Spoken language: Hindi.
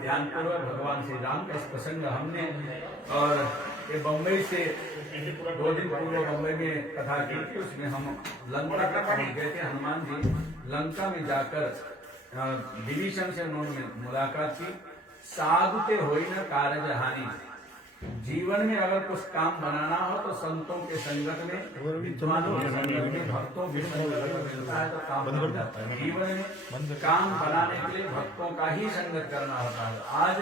ध्यानपूर्वक भगवान श्री राम का इस प्रसंग हमने और ये बम्बई से 2 दिन पूर्व बम्बई में कथा की थी। उसमें हम लंका तक पहुंच गए थे। हनुमान जी लंका में जाकर विभीषण से उन्होंने मुलाकात की। साधुते होई न कारज हानि, जीवन में अगर कुछ काम बनाना हो तो संतों के संगत में, विद्वानों के संगत में, भक्तों के संगत में मिलता है तो काम बन जाता है। जीवन में काम बनाने के लिए भक्तों का ही संगत करना होता है। आज